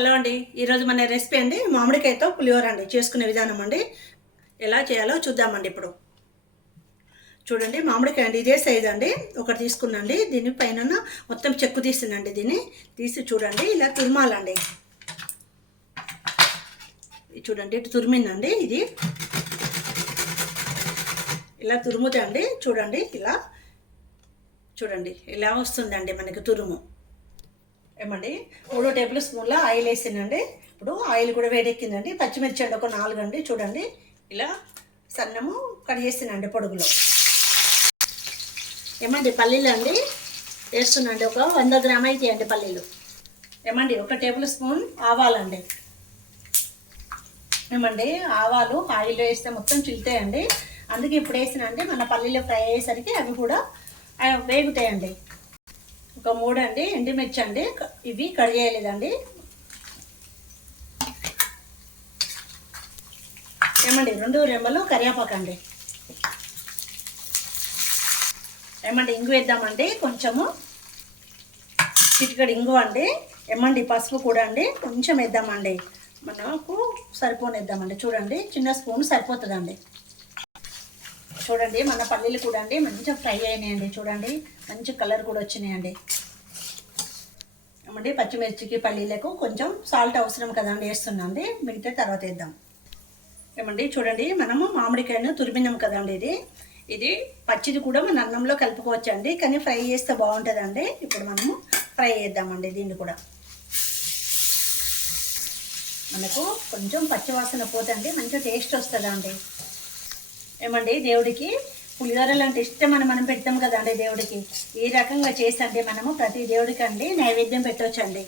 Hello అండి. ఈరోజు మన రెసిపీ అండి మామిడికాయతో పులిహోర అండి. చేసుకునే విధానం అండి. ఎలా చేయాలో చూద్దామండి ఇప్పుడు. చూడండి మామిడికాయ అండి. ఇదే సైజ్ అండి. ఒకటి తీసుకున్నండి. దీని పైన మొత్తం చెక్కు తీసిందండి దీన్ని. తీసి చూడండి ఇలా తురుమాలండి. ఇది చూడండి ఇటు తురిమిందండి ఇది. ఇలా తురుముతే అండి చూడండి ఇలా. చూడండి ఇలా వస్తుందండి మనకి తురుము. ఏమండి? మూడు టేబుల్ స్పూన్ల ఆయిల్ వేసానండి ఇప్పుడు ఆయిల్ కూడా వేడెక్కిందండి. పచ్చిమిర్చి అండి ఒక నాలుగు అండి చూడండి. ఇలా సన్నము కట్ చేసానండి పొడుగులో. ఏమండి పల్లీలు అండి? వేస్తున్నాండి ఒక వంద గ్రామ్ అయితే అండి పల్లీలు. ఏమండి ఒక టేబుల్ స్పూన్ ఆవాలండి. ఏమండి ఆవాలు ఆయిల్ వేస్తే మొత్తం చిల్లుతాయండి. అందుకే ఇప్పుడు వేసినండి మన పల్లీలు ఫ్రై అయ్యేసరికి అవి కూడా వేగుతాయండి. ఒక మూడు అండి ఎండుమిర్చి అండి ఇవి కట్ చేయలేదండి. ఏమండి రెండు రెమ్మలు కరివేపాకు అండి ఏమండి ఇంగు వేద్దామండి కొంచెము. చిటికడి ఇంగు అండి. ఏమండి పసుపు కూడా అండి కొంచెం వేద్దామండి. మనకు సరిపోనిద్దామండి చూడండి చిన్న స్పూన్ సరిపోతుందండి. చూడండి మన పల్లీలు కూడా అండి మంచిగా ఫ్రై అయినాయండి చూడండి. మంచి కలర్ కూడా వచ్చినాయండి. ఏమండి పచ్చిమిర్చికి పల్లీలకు కొంచెం సాల్ట్ అవసరం కదండి వేస్తున్నాండి. మిగతా తర్వాత వేద్దాం. ఏమండి చూడండి మనము మామిడికాయను తురిమినాం కదండి ఇది. ఇది పచ్చిది కూడా మన అన్నంలో కలుపుకోవచ్చండి కానీ ఫ్రై చేస్తే బాగుంటుందండి. ఇప్పుడు మనము ఫ్రై చేద్దామండి దీన్ని కూడా. మనకు కొంచెం పచ్చివాసన పోతండి మంచిగా టేస్ట్ వస్తుందండి. ఏమండి దేవుడికి పులిహోరలు అంటే ఇష్టం అని మనం పెడతాం కదండి దేవుడికి. ఈ రకంగా చేసండి మనము ప్రతి దేవుడికి అండి నైవేద్యం పెట్టవచ్చండి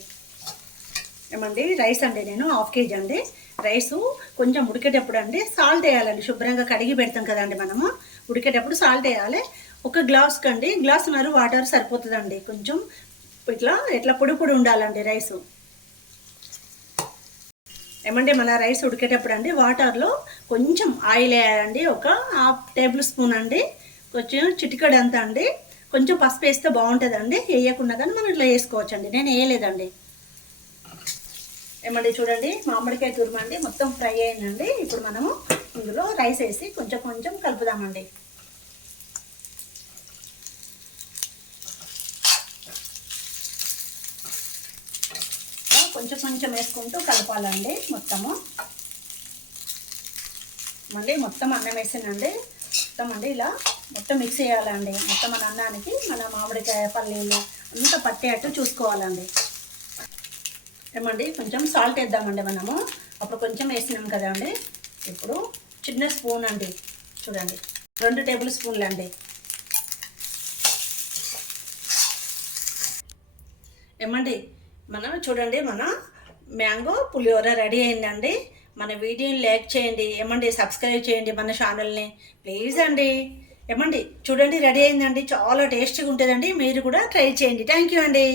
ఏమండి రైస్ అండి నేను హాఫ్ కేజీ అండి. రైసు కొంచెం ఉడికేటప్పుడు అండి సాల్ట్ వేయాలండి శుభ్రంగా కడిగి పెడతాం కదండి మనము. ఉడికేటప్పుడు సాల్ట్ వేయాలి. ఒక గ్లాస్ కండి వాటర్ సరిపోతుందండి. కొంచెం ఇట్లా ఇట్లా పొడి పొడి ఉండాలండి రైసు. ఏమంటే మన రైస్ ఉడికేటప్పుడు అండి వాటర్లో కొంచెం ఆయిల్ వేయాలండి ఒక హాఫ్ టేబుల్ స్పూన్ అండి కొంచెం చిటికడ అంత అండి కొంచెం పసుపు వేస్తే బాగుంటుందండి వేయకుండా కానీ మనం ఇట్లా వేసుకోవచ్చండి నేను వేయలేదండి. ఏమండి చూడండి మామిడికాయ తురుమండి మొత్తం ఫ్రై అయిందండి ఇప్పుడు మనము ఇందులో రైస్ వేసి కొంచెం కొంచెం కలుపుదామండి. కొంచెం కొంచెం వేసుకుంటూ కలపాలండి మొత్తము. మళ్ళీ మొత్తం అన్నం వేసానండి మొత్తం అండి ఇలా మొత్తం మిక్స్ చేయాలండి. మొత్తం మన అన్నానికి మన మామిడికాయ పల్లీలు అంతా పట్టేటట్టు చూసుకోవాలండి. ఏమండి? కొంచెం సాల్ట్ వేద్దామండి మనము. అప్పుడు కొంచెం వేసినాం కదండి ఇప్పుడు చిన్న స్పూన్ అండి. చూడండి. రెండు టేబుల్ స్పూన్లు అండి. ఏమండి? మనం చూడండి మన మ్యాంగో పులిహోర రెడీ అయిందండి. మన వీడియోని లైక్ చేయండి ఏమండి సబ్స్క్రైబ్ చేయండి మన ఛానల్ని. ప్లీజ్ అండి. ఏమండి చూడండి రెడీ అయిందండి. చాలా టేస్టీగా ఉంటుందండి. మీరు కూడా ట్రై చేయండి. థ్యాంక్ యూ అండి.